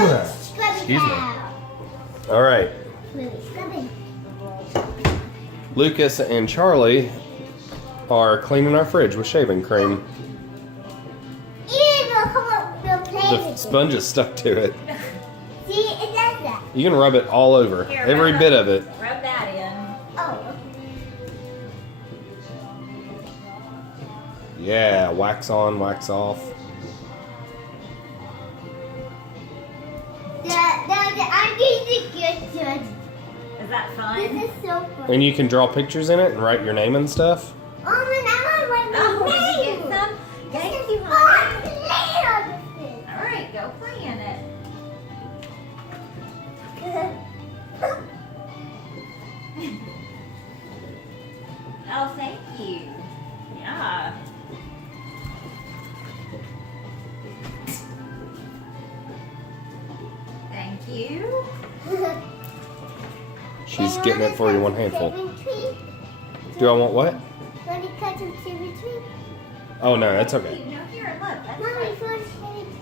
Excuse me. All right. Lucas and Charlie are cleaning our fridge with shaving cream. The sponge is stuck to it. See, it does that. You can rub it all over, Here, every bit of it. Rub that in. Oh. Yeah, wax on, wax off. I'm getting good judge. Is that This fun? is so fun. And you can draw pictures in it and write your name and stuff. Oh, man, I want to Oh, write my did you name. get some? Thank you, Oh, honey. play on this All right, go play in it. Oh, thank you. Yeah. Thank you. She's getting it for you one handful. Do I want what? Want to cut some cherry tree? Oh no, that's okay. No, here, look. That's Mommy, right. for cherry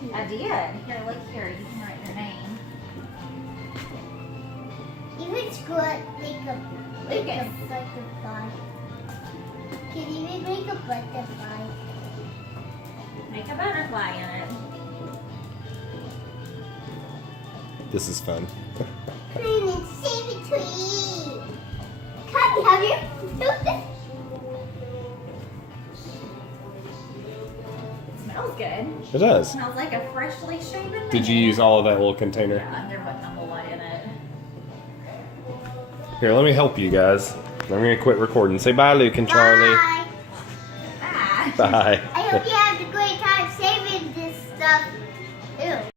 tree. I did. Here, look here. You can write your name. Even squirt, make a Lucas. butterfly. Can you even make a butterfly? Make a butterfly in it. This is fun. Green and cherry tree. Come, have you? Smells good. It does. Smells like a freshly shaven. Did you use all of that little container? Yeah, there wasn't a whole lot in it. Here, let me help you guys. I'm gonna quit recording. Say bye, Luke and Charlie. Bye. Ah. Bye. I hope you have